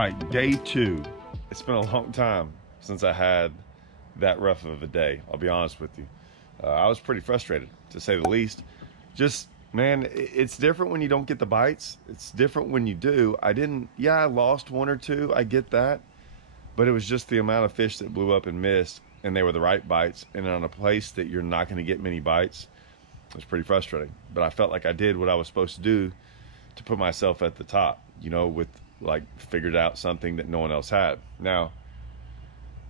right, day 2. It's been a long time since I had that rough of a day, I'll be honest with you. I was pretty frustrated, to say the least. Just, man, it's different when you don't get the bites. It's different when you do. I lost 1 or 2, I get that. But it was just the amount of fish that blew up and missed, and they were the right bites. And on a place that you're not going to get many bites, it was pretty frustrating. But I felt like I did what I was supposed to do to put myself at the top, with figured out something that no one else had. Now,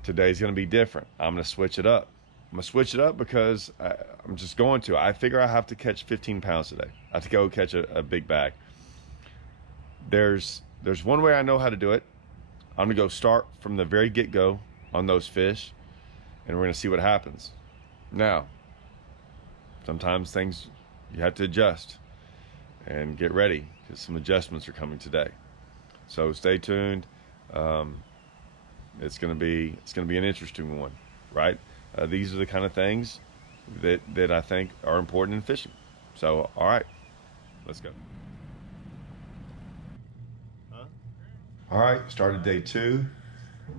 today's going to be different. I'm going to switch it up. I'm going to switch it up because I'm just going to. I figure I have to catch 15 pounds today. I have to go catch a big bag. There's one way I know how to do it. I'm going to go start from the very get-go on those fish, and we're going to see what happens. Now, sometimes things you have to adjust and get ready because some adjustments are coming today. So stay tuned. It's gonna be an interesting one, right? These are the kind of things that I think are important in fishing. So, all right, let's go. All right, started day 2.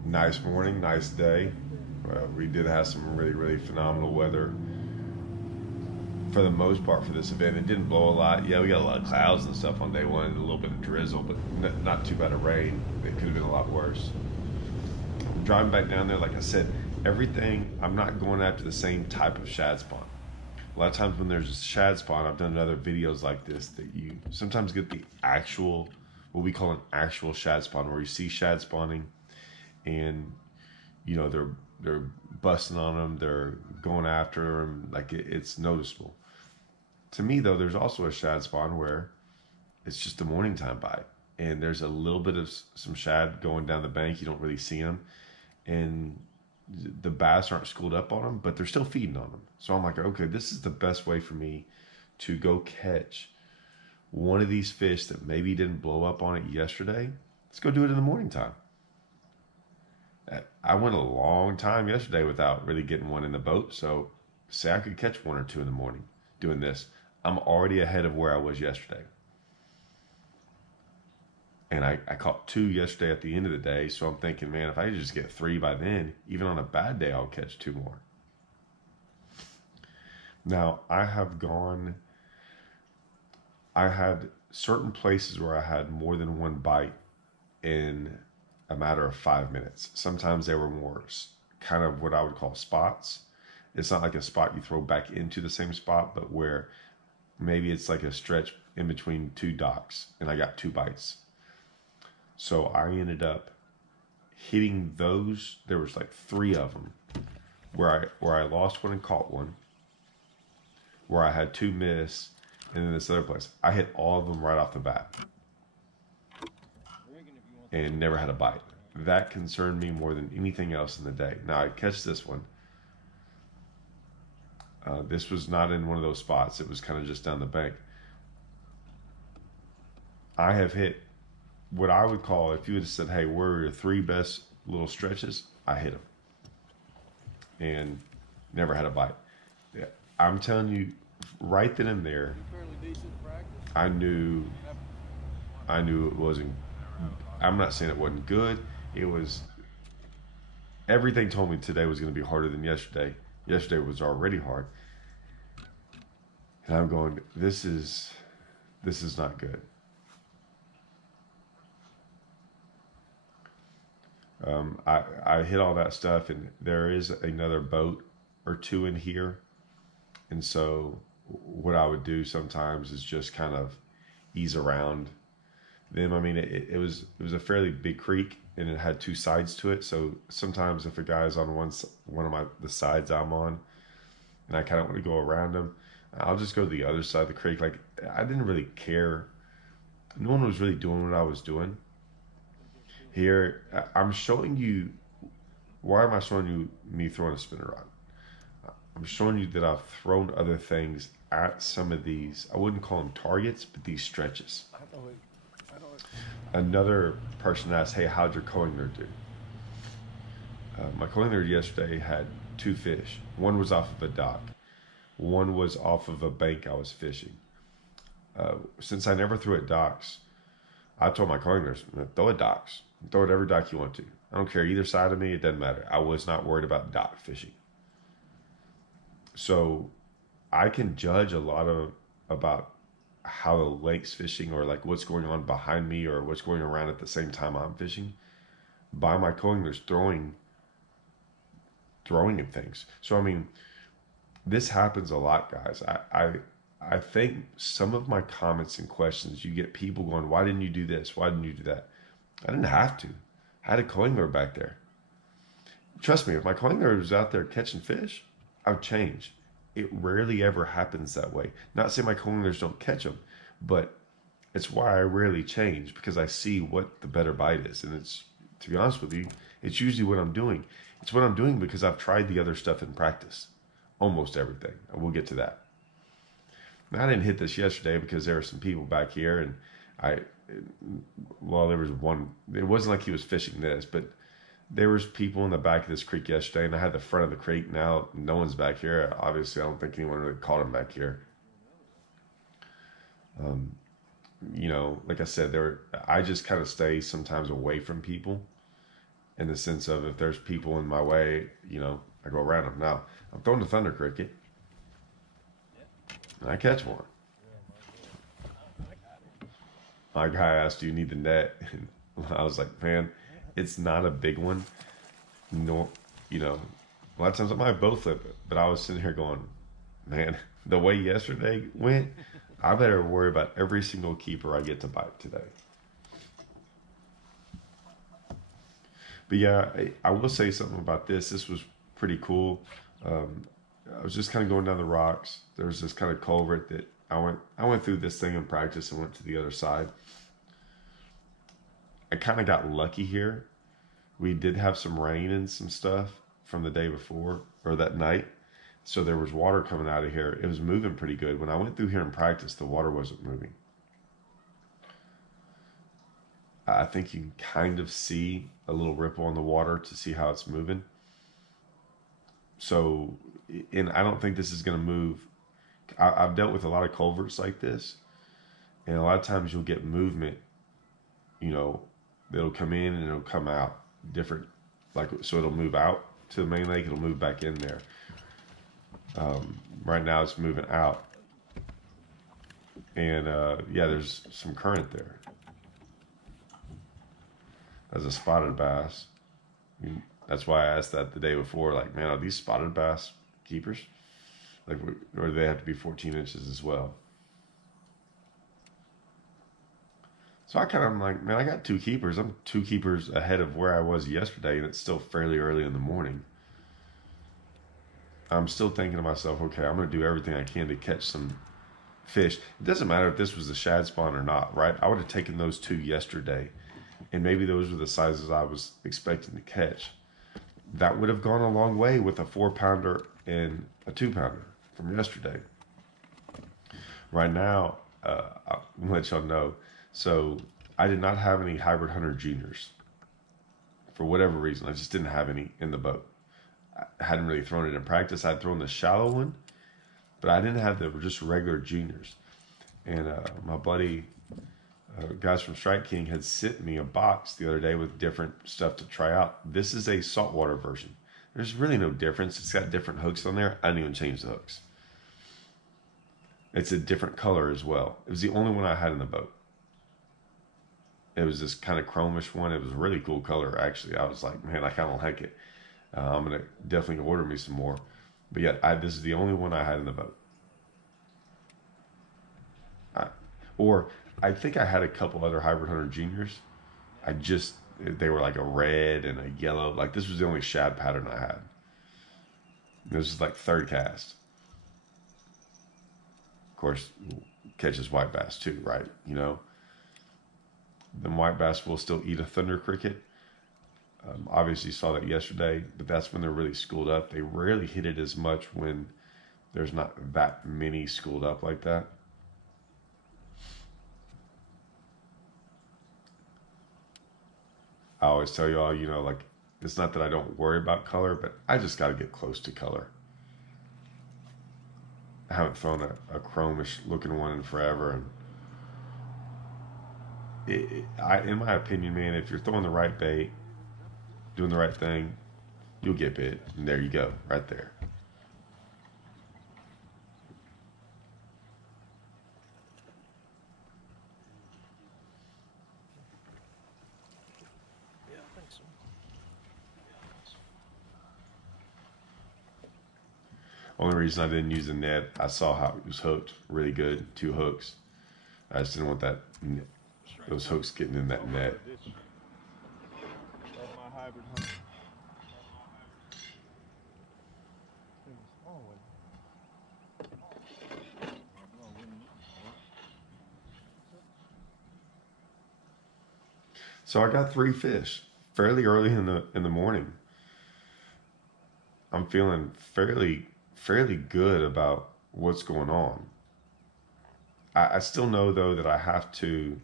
Nice morning, nice day. We did have some really, really phenomenal weather for the most part for this event. It didn't blow a lot. Yeah, we got a lot of clouds and stuff on day 1, and a little bit of drizzle, but not too bad of rain. It could have been a lot worse. Driving back down there, like I said, everything, I'm not going after the same type of shad spawn. A lot of times when there's a shad spawn, I've done other videos like this, that you sometimes get the actual, what we call an actual shad spawn, where you see shad spawning and they're busting on them, they're going after them, like it's noticeable. To me though, there's also a shad spawn where it's just a morning time bite, and there's a little bit of some shad going down the bank. You don't really see them, and the bass aren't schooled up on them, but they're still feeding on them. So I'm like, okay, this is the best way for me to go catch one of these fish that maybe didn't blow up on it yesterday. Let's go do it in the morning time. I went a long time yesterday without really getting one in the boat, so say I could catch 1 or 2 in the morning doing this. I'm already ahead of where I was yesterday. And I caught 2 yesterday at the end of the day, so I'm thinking, man, if I could just get 3 by then, even on a bad day, I'll catch 2 more. Now, I had certain places where I had more than 1 bite in a matter of 5 minutes. Sometimes they were more kind of what I would call spots. It's not like a spot you throw back into the same spot, but where maybe it's like a stretch in between 2 docks, and I got 2 bites. So I ended up hitting those. There was like 3 of them where I lost 1 and caught 1, where I had 2 miss, and then this other place I hit all of them right off the bat and never had a bite. That concerned me more than anything else in the day. Now I catch this one. This was not in one of those spots. It was kind of just down the bank. I have hit what I would call, if you would have said, hey, where are your 3 best little stretches? I hit them. And never had a bite. Yeah, I'm telling you, right then and there, I knew it wasn't, I'm not saying it wasn't good. It was, everything told me today was going to be harder than yesterday. Yesterday was already hard. And I'm going, this is not good. I hit all that stuff, and there is another boat or 2 in here. And so what I would do sometimes is just kind of ease around them. I mean, it was a fairly big creek, and it had 2 sides to it. So sometimes if a guy's on one of the sides I'm on, and I kind of want to go around him, I'll just go to the other side of the creek. Like, I didn't really care. No one was really doing what I was doing. Here, I'm showing you, why am I showing you me throwing a spinner rod? I'm showing you that I've thrown other things at some of these, I wouldn't call them targets, but these stretches. Another person asked, hey, how'd your culling lure do? My culling lure yesterday had 2 fish. One was off of a dock. One was off of a bank I was fishing. Since I never threw at docks, I told my co-anglers, throw it docks. Throw it every dock you want to. I don't care either side of me. It doesn't matter. I was not worried about dock fishing. So I can judge a lot about how the lake's fishing, or like what's going on behind me, or what's going around at the same time I'm fishing, by my co-anglers throwing at things. So I mean, this happens a lot, guys. I think some of my comments and questions, you get people going, why didn't you do this? Why didn't you do that? I didn't have to. I had a co-angler back there. Trust me, if my co-angler was out there catching fish, I would change. It rarely ever happens that way. Not saying my co-anglers don't catch them, but it's why I rarely change, because I see what the better bite is. And it's, to be honest with you, it's usually what I'm doing. It's what I'm doing because I've tried the other stuff in practice. Almost everything. And we'll get to that. Now, I didn't hit this yesterday because there were some people back here, and there was one, it wasn't like he was fishing this, but there was people in the back of this creek yesterday, and I had the front of the creek. Now no one's back here. Obviously, I don't think anyone really caught him back here. Like I said, I just kind of stay sometimes away from people, in the sense of, if there's people in my way, I go around them. Now, I'm throwing the thunder cricket, and I catch one. My guy asked, do you need the net? And I was like, man, it's not a big one. No, a lot of times I might bow flip it, but I was sitting here going, man, the way yesterday went, I better worry about every single keeper I get to bite today. But yeah, I will say something about this. This was pretty cool. I was just kind of going down the rocks. There was this kind of culvert that I went through this thing in practice and went to the other side. I kind of got lucky here. We did have some rain and some stuff from the day before, or that night. So there was water coming out of here. It was moving pretty good. When I went through here in practice, the water wasn't moving. I think you can kind of see a little ripple in the water to see how it's moving. So, and I don't think this is going to move. I've dealt with a lot of culverts like this, and a lot of times you'll get movement, it'll come in and it'll come out different. So it'll move out to the main lake, it'll move back in there. Right now it's moving out. And there's some current there. As a spotted bass. That's why I asked that the day before, like, man, are these spotted bass keepers? Or do they have to be 14 inches as well? So I kind of am like, man, I got 2 keepers. I'm 2 keepers ahead of where I was yesterday, and it's still fairly early in the morning. I'm still thinking to myself, okay, I'm going to do everything I can to catch some fish. It doesn't matter if this was a shad spawn or not, right? I would have taken those 2 yesterday, and maybe those were the sizes I was expecting to catch. That would have gone a long way with a 4-pounder and a 2-pounder from yesterday. Right now, I'll let y'all know. So I did not have any Hybrid Hunter Juniors. For whatever reason, I just didn't have any in the boat. I hadn't really thrown it in practice. I'd thrown the shallow one, but I didn't have the just regular juniors. And my buddy, guys from Strike King, had sent me a box the other day with different stuff to try out. This is a saltwater version. There's really no difference. It's got different hooks on there. I didn't even change the hooks. It's a different color as well. It was the only one I had in the boat. It was this kind of chromish one. It was a really cool color, actually. I was like, man, I kind of like it. I'm going to definitely order me some more. But yeah, this is the only one I had in the boat. I think I had a couple other Hybrid Hunter Juniors. They were like a red and a yellow. Like, this was the only shad pattern I had. This is like 3rd cast. Of course, catches white bass too, right? The white bass will still eat a thunder cricket. Obviously, you saw that yesterday, but that's when they're really schooled up. They rarely hit it as much when there's not that many schooled up like that. I always tell you all, it's not that I don't worry about color, but I just got to get close to color. I haven't thrown a chromish looking one in forever, and In my opinion, man, if you're throwing the right bait, doing the right thing, you'll get bit. And there you go, right there. Yeah, I think so. Only reason I didn't use the net, I saw how it was hooked really good, 2 hooks. I just didn't want those hooks getting in that net. So I got 3 fish fairly early in the morning. I'm feeling fairly good about what's going on. I still know though that I have to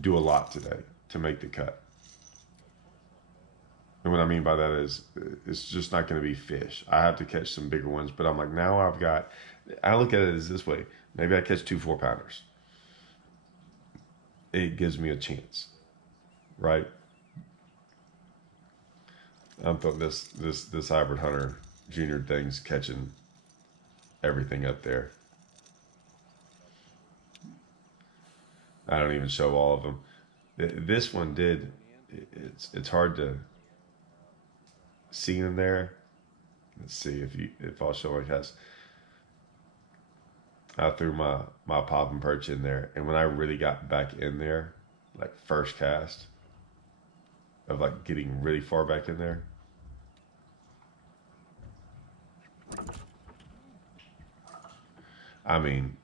do a lot today to make the cut. And what I mean by that is it's just not going to be fish. I have to catch some bigger ones, but I'm like, now I look at it as this way. Maybe I catch 2 4-pounders. It gives me a chance, right? I'm thinking this hybrid hunter junior thing's catching everything up there. I don't even show all of them. This one did. It's hard to see in there. Let's see if I'll show it. Has I threw my pop and perch in there, and when I really got back in there, like first cast of like getting really far back in there, I mean,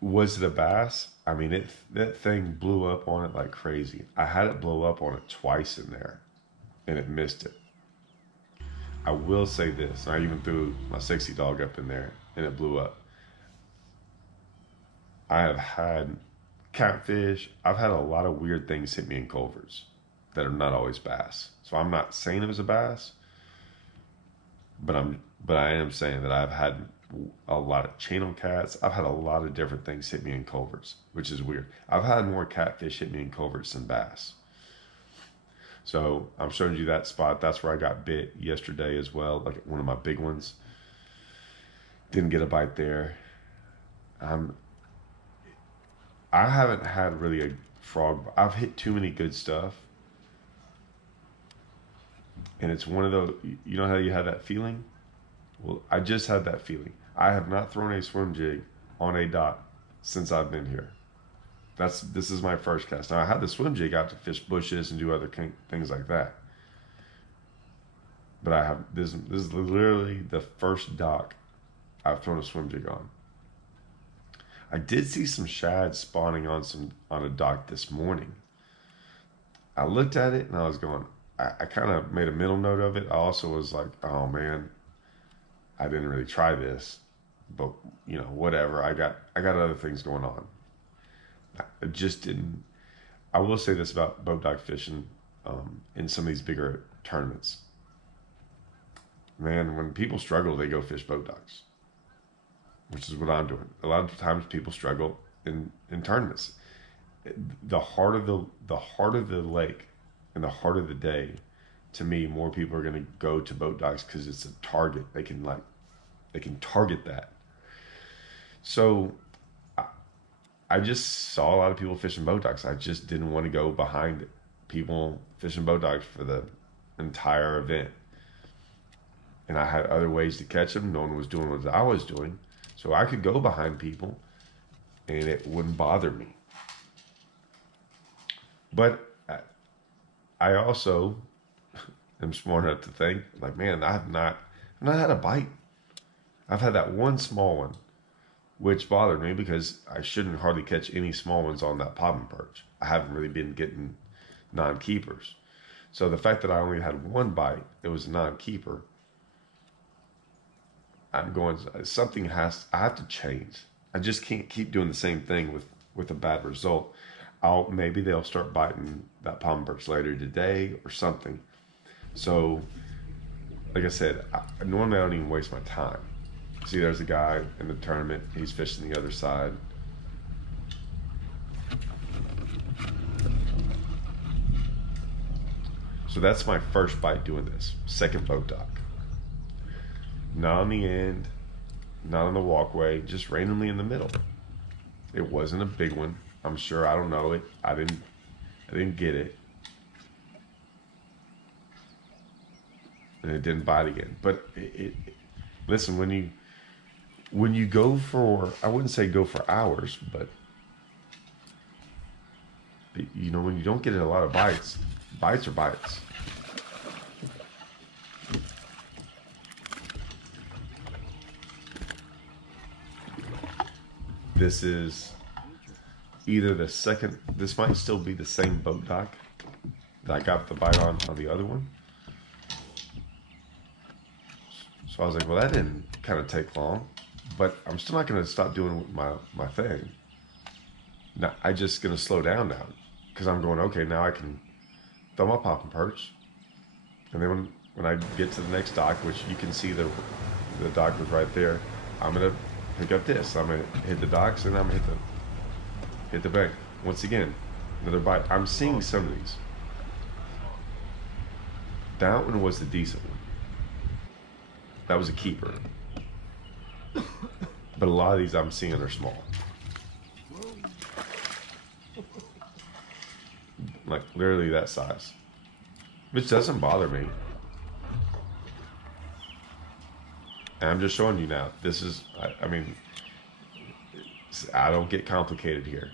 was it a bass? I mean, that thing blew up on it like crazy. I had it blow up on it twice in there, and it missed it. I will say this. I even threw my 60 dog up in there, and it blew up. I have had catfish. I've had a lot of weird things hit me in culverts that are not always bass. So I'm not saying it was a bass, but I am saying that I've had a lot of channel cats. I've had a lot of different things hit me in culverts, which is weird. I've had more catfish hit me in culverts than bass. So I'm showing you that spot. That's where I got bit yesterday as well, like one of my big ones. Didn't get a bite there. I haven't had really a frog. I've hit too many good stuff. And it's one of those, you know how you have that feeling? Well, I just had that feeling. I have not thrown a swim jig on a dock since I've been here. This is my first cast. Now I had the swim jig out to fish bushes and do other things like that. But I have this is literally the first dock I've thrown a swim jig on. I did see some shad spawning on a dock this morning. I looked at it and I was going, I kind of made a mental note of it. I also was like, oh man, I didn't really try this, but you know, whatever. I got other things going on. I just didn't. I will say this about boat dock fishing in some of these bigger tournaments. Man, when people struggle, they go fish boat docks, which is what I'm doing. A lot of times, people struggle in tournaments. The heart of the lake and the heart of the day, to me, more people are going to go to boat docks because it's a target. They can target that. So I just saw a lot of people fishing boat docks. I just didn't want to go behind people fishing boat docks for the entire event. And I had other ways to catch them. No one was doing what I was doing. So I could go behind people and it wouldn't bother me. But I also am smart enough to think, like, man, I've not had a bite. I've had that one small one, which bothered me because I shouldn't hardly catch any small ones on that pop and perch. I haven't really been getting non-keepers. So the fact that I only had one bite, it was a non-keeper, I'm going, I have to change. I just can't keep doing the same thing with a bad result. Maybe they'll start biting that pop and perch later today or something. So, like I said, normally I don't even waste my time. See, there's a guy in the tournament. He's fishing the other side. So that's my first bite doing this. Second boat dock. Not on the end, not on the walkway, just randomly in the middle. It wasn't a big one. I'm sure I don't know it. I didn't get it. And it didn't bite again. But listen, when you go for, I wouldn't say go for hours, but you know, when you don't get a lot of bites, bites are bites. This is either the second, this might still be the same boat dock that I got the bite on the other one. So I was like, well, that didn't kind of take long, but I'm still not going to stop doing my thing. Now, I'm just going to slow down now because I'm going, okay, now I can throw my pop and perch. And then when I get to the next dock, which you can see the dock was right there, I'm going to pick up this. I'm going to hit the docks and I'm going to hit the bank. Once again, another bite. I'm seeing some of these. That one was the decent one. That was a keeper. But a lot of these I'm seeing are small. Like literally that size. Which doesn't bother me. And I'm just showing you now. This is, I mean, I don't get complicated here.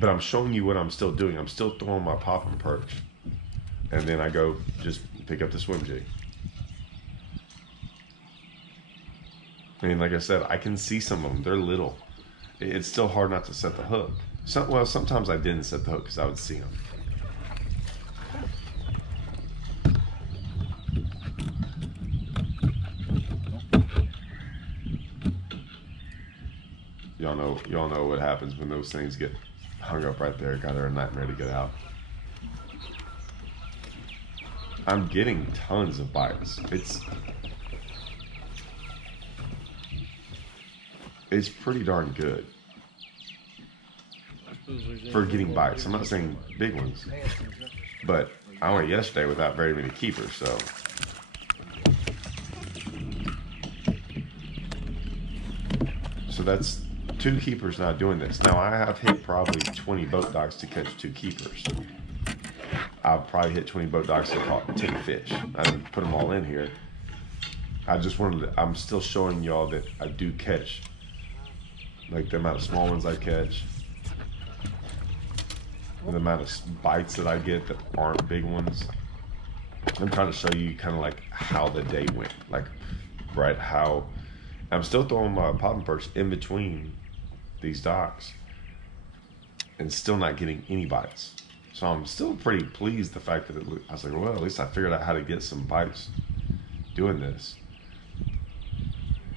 But I'm showing you what I'm still doing. I'm still throwing my pop and perch. And then I go just pick up the swim jig. I mean, like I said, I can see some of them. They're little. It's still hard not to set the hook. Well, sometimes I didn't set the hook because I would see them. Y'all know what happens when those things get hung up right there. God, they're a nightmare to get out. I'm getting tons of bites. It's pretty darn good for getting bites. I'm not saying big ones, but I went yesterday without very many keepers, so. So that's 2 keepers now doing this. Now I have hit probably 20 boat docks to catch 2 keepers. I've probably hit 20 boat docks to caught 10 fish. I didn't put them all in here. I just wanted to, I'm still showing y'all that I do catch. Like the amount of small ones I catch. And the amount of bites that I get that aren't big ones. I'm trying to show you kind of like how the day went. Like, right, how I'm still throwing my pop and perch in between these docks. And still not getting any bites. So I'm still pretty pleased the fact that I was like, well, at least I figured out how to get some bites doing this.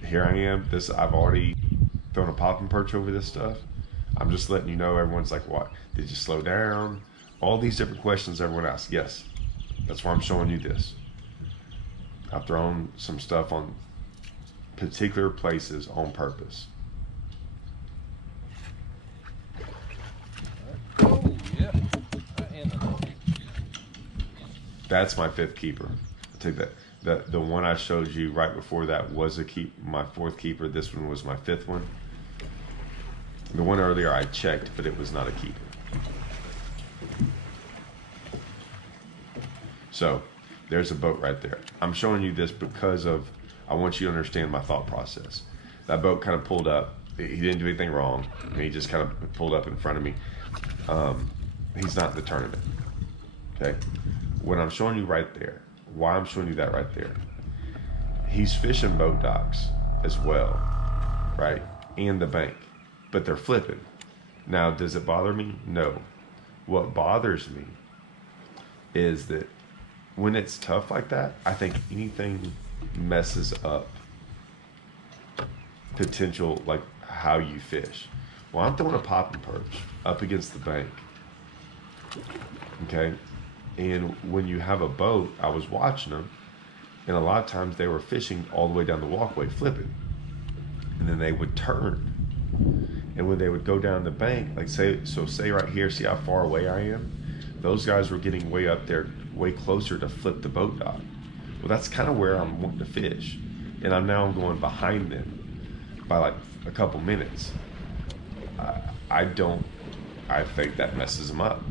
Here I am. I've already thrown a pop and perch over this stuff. I'm just letting you know. Everyone's like, what? Did you slow down? All these different questions everyone asks. Yes. That's why I'm showing you this. I've thrown some stuff on particular places on purpose. Oh, yeah. That's my 5th keeper. I'll take that. The one I showed you right before that was my 4th keeper. This one was my 5th one. The one earlier I checked, but it was not a keeper. So there's a boat right there. I'm showing you this because I want you to understand my thought process. That boat kind of pulled up. He didn't do anything wrong. He just kind of pulled up in front of me. He's not in the tournament. Okay? What I'm showing you right there, why I'm showing you that right there, he's fishing boat docks as well, right? And the bank. But they're flipping. Now, does it bother me? No. What bothers me is that when it's tough like that, I think anything messes up potential, like how you fish. Well, I'm throwing a pop and perch up against the bank. Okay? And when you have a boat, I was watching them, and a lot of times they were fishing all the way down the walkway, flipping. And then they would turn. And when they would go down the bank, like say right here, see how far away I am? those guys were getting way up there, way closer to flip the boat dock. Well, that's kind of where I'm wanting to fish, and I'm going behind them by like a couple minutes. I think that messes them up.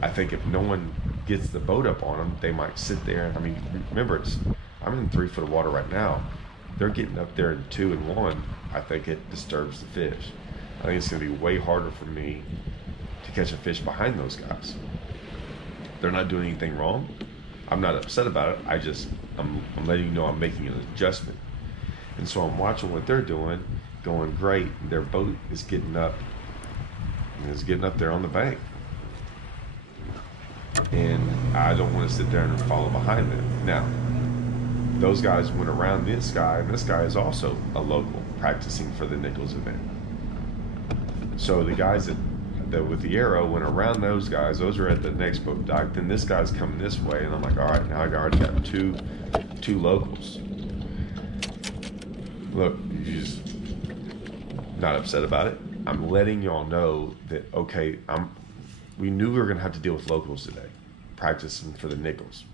I think if no one gets the boat up on them, they might sit there. I mean, remember, I'm in 3 foot of water right now. They're getting up there in 2 and 1. I think it disturbs the fish. I think it's going to be way harder for me to catch a fish behind those guys. They're not doing anything wrong. I'm not upset about it. I'm letting you know I'm making an adjustment. And so I'm watching what they're doing, going great. Their boat is getting up. And it's getting up there on the bank. And I don't want to sit there and follow behind them. Now, those guys went around this guy, and this guy is also a local practicing for the Nichols event. So the guys that with the arrow went around those guys. Those are at the next boat dock. Then this guy's coming this way, and I'm like, all right, now I already got two locals. Look, he's not upset about it. I'm letting y'all know that, okay, we knew we were going to have to deal with locals today, practicing for the Nichols.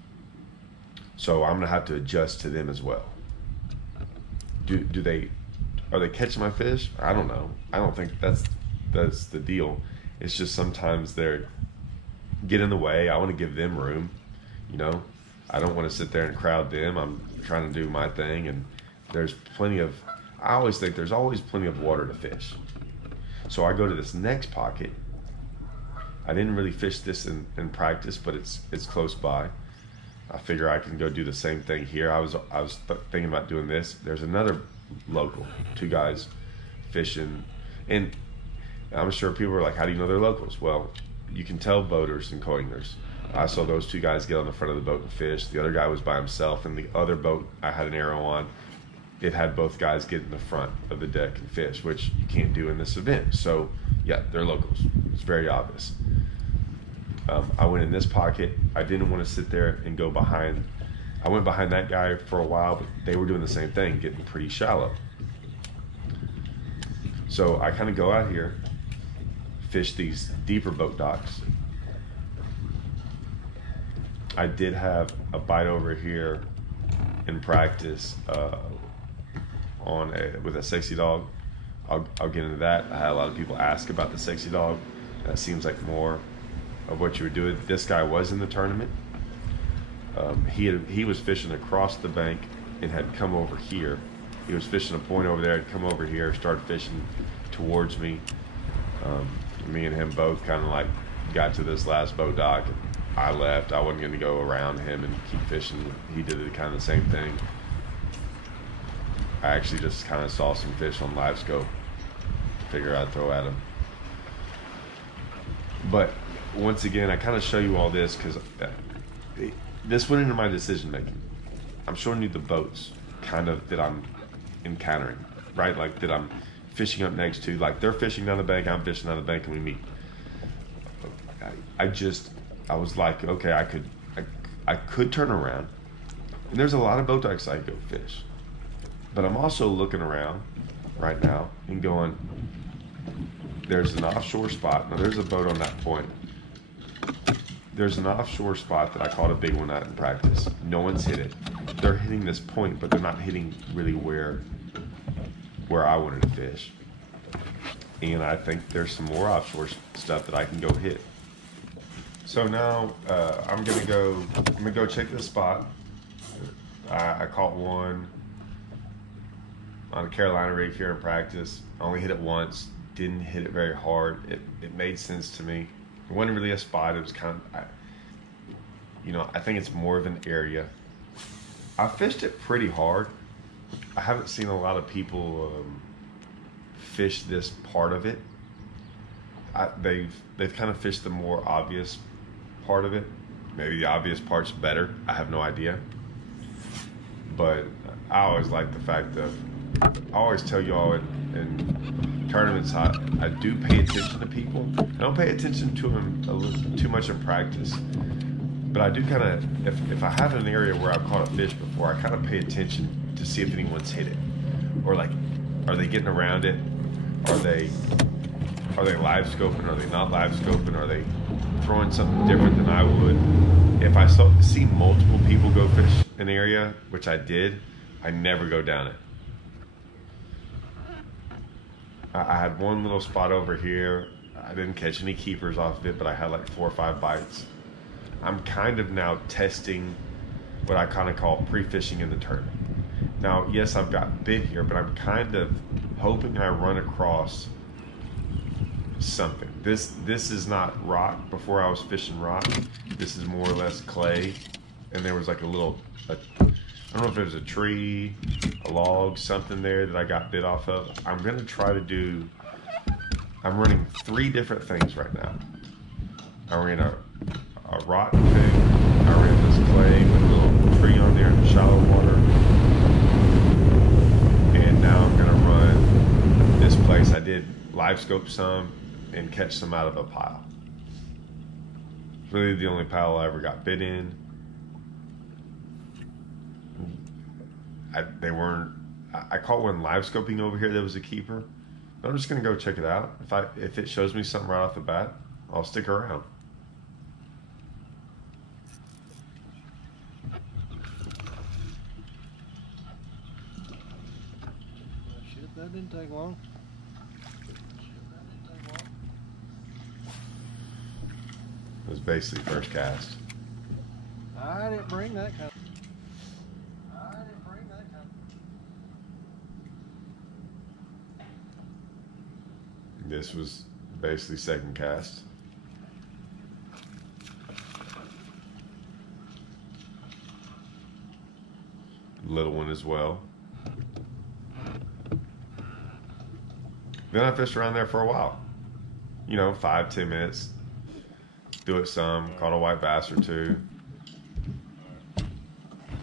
So I'm going to have to adjust to them as well. Are they catching my fish? I don't know. I don't think that's the deal. It's just sometimes they're get in the way. I want to give them room. I don't want to sit there and crowd them. I'm trying to do my thing, and I always think there's always plenty of water to fish. So I go to this next pocket. I didn't really fish this in practice, but it's close by. I figure I can go do the same thing here. I was thinking about doing this. There's another local, 2 guys fishing, and I'm sure people are like, how do you know they're locals? Well, you can tell boaters and coiners. I saw those 2 guys get on the front of the boat and fish. The other guy was by himself, and the other boat I had an arrow on, it had both guys get in the front of the deck and fish, which you can't do in this event. So yeah, they're locals. It's very obvious. I went in this pocket. I didn't want to sit there and go behind. I went behind that guy for a while, but they were doing the same thing, getting pretty shallow. So I kind of go out here, fish these deeper boat docks. I did have a bite over here in practice with a sexy dog. I'll get into that. I had a lot of people ask about the sexy dog. That seems like more of what you would do. This guy was in the tournament. He was fishing across the bank and had come over here. He was fishing a point over there, had come over here, started fishing towards me. Me and him both kind of like got to this last boat dock, and I left. I wasn't going to go around him and keep fishing. He did kind of the same thing. I actually just kind of saw some fish on live scope. Figure I'd throw at him. But once again, I kind of show you all this because this went into my decision making. I'm showing you the boats kind of that I'm encountering, right? Like that I'm fishing up next to. Like they're fishing down the bank, I'm fishing down the bank, and we meet. I was like, okay, I could turn around, and there's a lot of boat docks I could go fish, but I'm also looking around right now and going, there's an offshore spot. Now there's a boat on that point. There's an offshore spot that I caught a big one at in practice. No one's hit it. They're hitting this point, but they're not hitting really where I wanted to fish. And I think there's some more offshore stuff that I can go hit. So now I'm gonna go check this spot. I caught one on a Carolina rig here in practice. I only hit it once. Didn't hit it very hard. It made sense to me. It wasn't really a spot. It was kind of, I think it's more of an area. I fished it pretty hard. I haven't seen a lot of people fish this part of it. They've kind of fished the more obvious part of it. Maybe the obvious part's better. I have no idea. But I always like the fact that I always tell y'all in tournaments, I do pay attention to people. I don't pay attention to them too much in practice, but I do kind of, if I have an area where I've caught a fish before, I kind of pay attention to see if anyone's hit it, or like, are they getting around it? Are they live scoping? Are they not live scoping? Are they throwing something different than I would. If I see multiple people go fish an area, which I did, I never go down it. I had one little spot over here. I didn't catch any keepers off of it, but I had like 4 or 5 bites. I'm kind of now testing what I kind of call pre-fishing in the tournament. Now, yes, I've got bit here, but I'm kind of hoping I run across something. This is not rock. Before I was fishing rock. This is more or less clay, and there was like a little, I don't know if it was a tree, a log, something there that I got bit off of. I'm gonna try to do. I'm running 3 different things right now. I ran a rock thing. I ran this clay with a little tree on there in the shallow water, and now I'm gonna run this place. I did live scope some and catch some out of a pile. It's really the only pile I ever got bit in. I caught one live scoping over here that was a keeper. I'm just gonna go check it out. If it shows me something right off the bat, I'll stick around. Shit, that didn't take long. It was basically first cast. I didn't bring that kind. This was basically second cast. Little one as well. Then I fished around there for a while. You know, 5-10 minutes. Do it some, caught a white bass or 2.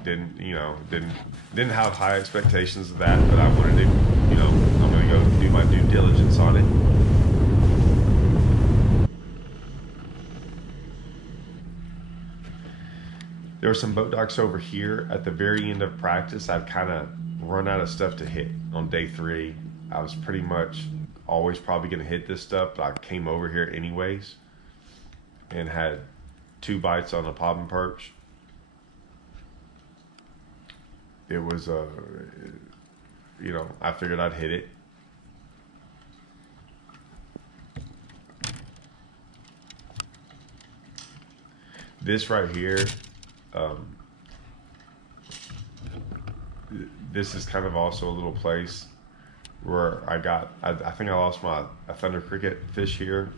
Didn't have high expectations of that, but I wanted to, I'm gonna go do my due diligence on it. There were some boat docks over here at the very end of practice. I'd kind of run out of stuff to hit on day 3. I was pretty much always probably gonna hit this stuff, but I came over here anyways and had 2 bites on a popping perch. It was I figured I'd hit it. This right here, this is kind of also a little place where I think I lost a thunder cricket fish here.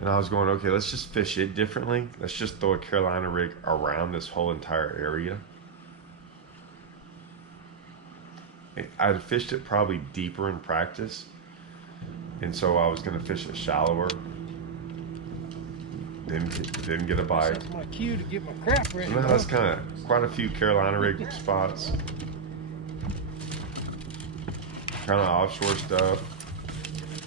And I was going, okay, let's just fish it differently. Let's just throw a Carolina rig around this whole entire area. I'd fished it probably deeper in practice, and so I was going to fish it shallower. Didn't get a bite. That's my cue to get my crap ready. No, that's kind of quite a few Carolina rig spots. Kind of offshore stuff.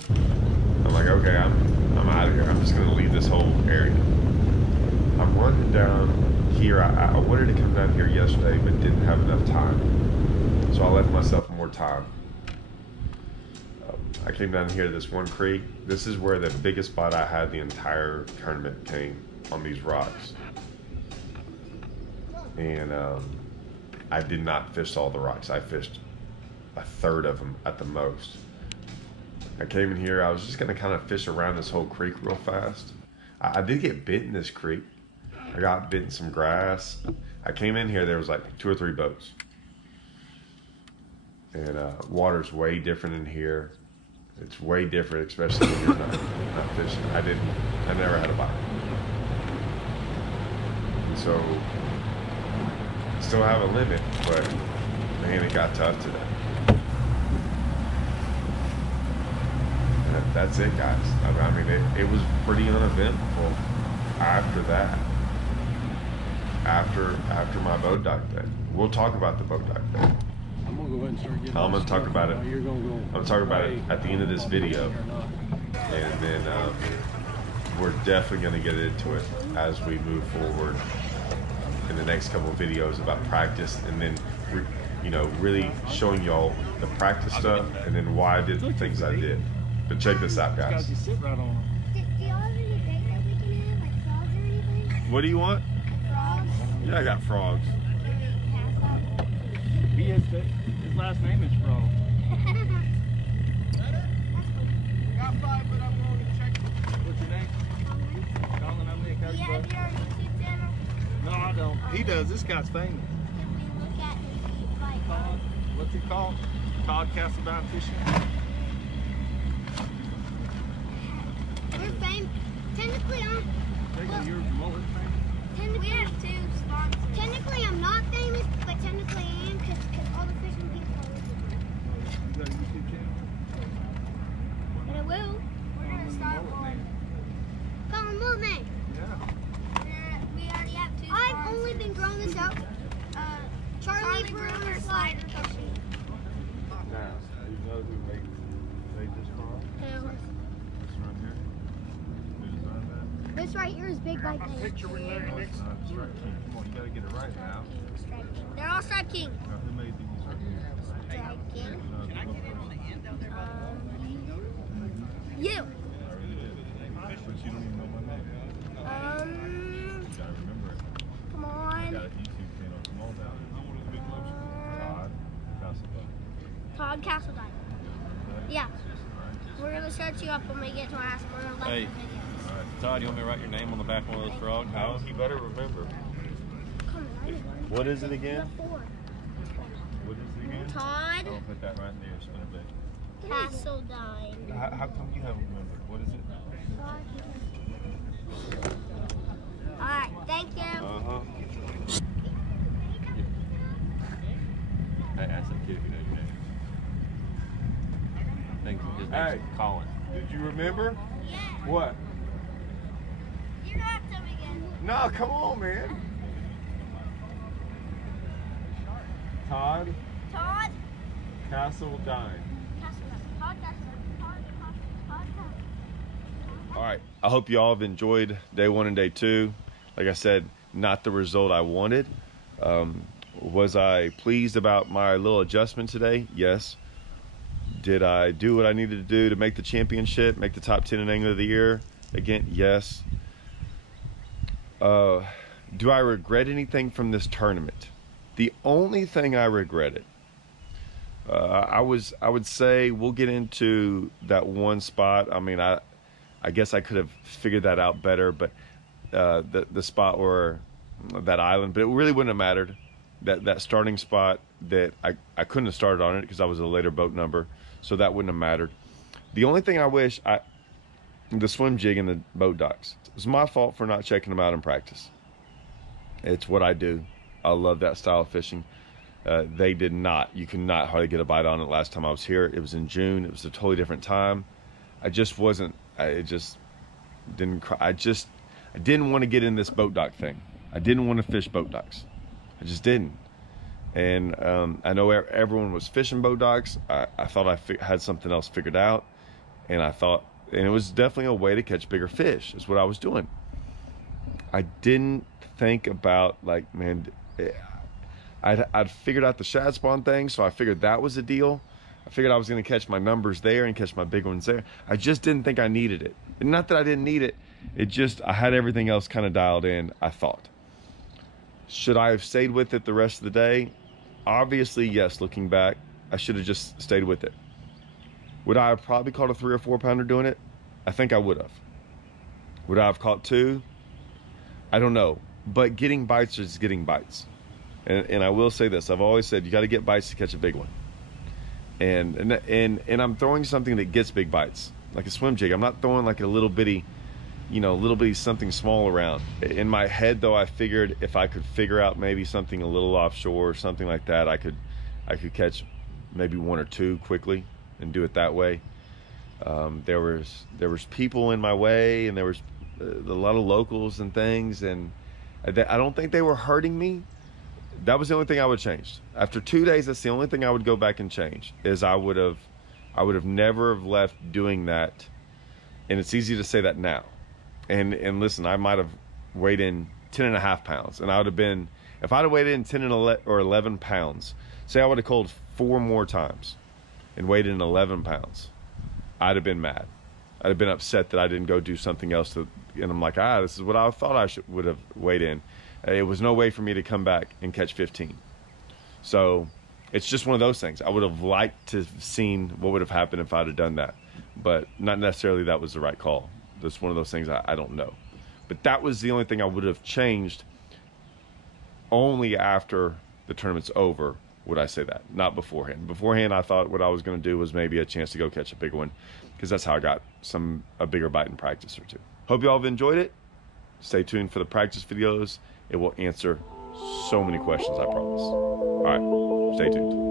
I'm like, okay, I'm out of here. I'm just going to leave this whole area. I'm running down here. I wanted to come down here yesterday, but didn't have enough time. So I left myself more time. I came down here to this one creek. This is where the biggest spot I had the entire tournament came on these rocks. And I did not fish all the rocks. I fished a third of them at the most. I came in here, I was just gonna kind of fish around this whole creek real fast. I did get bit in this creek. I got bit in some grass. I came in here, there was like 2 or 3 boats. And water's way different in here. It's way different, especially when you're not fishing. I never had a bite. And so, still have a limit, but man, it got tough today. And that's it, guys. I mean, it was pretty uneventful after that. After my boat dock day. We'll talk about the boat dock day. I'm gonna go ahead and start getting. I'm gonna talk about it. You're gonna go. I'm gonna talk about it at the end of this video, and then we're definitely gonna get into it as we move forward in the next couple of videos about practice, and then really showing y'all the practice stuff, and then why I did the things I did. But check this out, guys. Do y'all have any bait that we can have? What do you want? Frogs. Yeah, I got frogs. His last name is Frog. Got 5, but I'm going to check. What's your name? Colin, I'm Nick. How's Do you it have going? your YouTube channel? No, I don't. He does. This guy's famous. Can we look at his like? Todd. What's he called? Todd Castledine Fishing. We're famous. Technically, You're mullet famous? we have 2 sponsors. Technically, I'm not famous, but technically I am because all the fishing people are listening. You got a YouTube channel? And I will. We're gonna start one. Colin Mulman. Yeah. We already have 2 sponsors. I've only been growing this up. Charlie Brewer Slider Fishing. Now, you know who made this frog? This right here? Who designed that? This right here is Big Bite Bait. Picture with Larry Nixon. Strike King. Come on, you gotta get it right now. They're all Stripe King. Now, who made these right here? Stripe King. Can I get in on the end down there? You. But you don't even know my name. You gotta remember it. Come I on. got a YouTube channel. Come on down. Todd Castledine. Todd Castledine. Yeah. We're gonna search you up when we get to our house. We're gonna like Hey. the videos. All right. Todd, you want me to write your name on the back of one of those frogs? No, he better remember. Come on. What is it again? The 4. What is it again? Todd I'll put that right there. Spin it back. Castledine. How come you haven't remembered? What is it? Alright, thank you. Uh-huh. Hey, ask that kid if you know your name. I think his name's Hey. Colin. Did you remember? Yeah. What? You're gonna have to tell me again. No, come on, man. Todd Todd Castledine. Castledine. Todd Castledine. Todd Castledine. All right. I hope you all have enjoyed day 1 and day 2. Like I said, not the result I wanted. Was I pleased about my little adjustment today? Yes. Did I do what I needed to do to make the championship, make the top 10 in angler of the year? Again, yes. Do I regret anything from this tournament? The only thing I regretted, I would say we'll get into that one spot. I mean, I guess I could have figured that out better, but the spot where that island, but it really wouldn't have mattered. That starting spot that I couldn't have started on it because I was a later boat number, so that wouldn't have mattered. The only thing I wish the swim jig and the boat docks. It's my fault for not checking them out in practice. It's what I do. I love that style of fishing. They did not. You could not hardly get a bite on it last time I was here. It was in June. It was a totally different time. I just wasn't. I just didn't. I didn't want to get in this boat dock thing. I didn't want to fish boat docks. I just didn't. And I know everyone was fishing boat docks. I thought I had something else figured out, and it was definitely a way to catch bigger fish. Is what I was doing. I didn't think about, like, man, I'd figured out the shad spawn thing, so I figured that was a deal. I figured I was going to catch my numbers there and catch my big ones there. I just didn't think I needed it. And not that I didn't need it. It just, I had everything else kind of dialed in, I thought. Should I have stayed with it the rest of the day? Obviously, yes, looking back, I should have just stayed with it. Would I have probably caught a 3 or 4 pounder doing it? I think I would have. Would I have caught 2? I don't know. But getting bites is getting bites. And I will say this, I've always said you got to get bites to catch a big one. And I'm throwing something that gets big bites, like a swim jig. I'm not throwing like a little bitty, something small around. In my head, though, I figured if I could figure out maybe something a little offshore or something like that, I could catch maybe 1 or 2 quickly and do it that way. There was people in my way, and there was a lot of locals and things, and I don't think they were hurting me. That was the only thing I would change. After 2 days, that's the only thing I would go back and change, is I would have never have left doing that. And it's easy to say that now. And listen, I might have weighed in 10.5 pounds, and I would have been, if I'd have weighed in 10 or 11 pounds, say I would have culled 4 more times and weighed in 11 pounds, I'd have been mad. I'd have been upset that I didn't go do something else. And I'm like, this is what I thought I would have weighed in. It was no way for me to come back and catch 15. So it's just one of those things. I would have liked to have seen what would have happened if I'd have done that, but not necessarily that was the right call. That's one of those things I don't know. But that was the only thing I would have changed. Only after the tournament's over would I say that, not beforehand. Beforehand, I thought what I was going to do was maybe a chance to go catch a big one, because that's how I got a bigger bite in practice or two. Hope you all have enjoyed it. Stay tuned for the practice videos. It will answer so many questions, I promise. All right, stay tuned.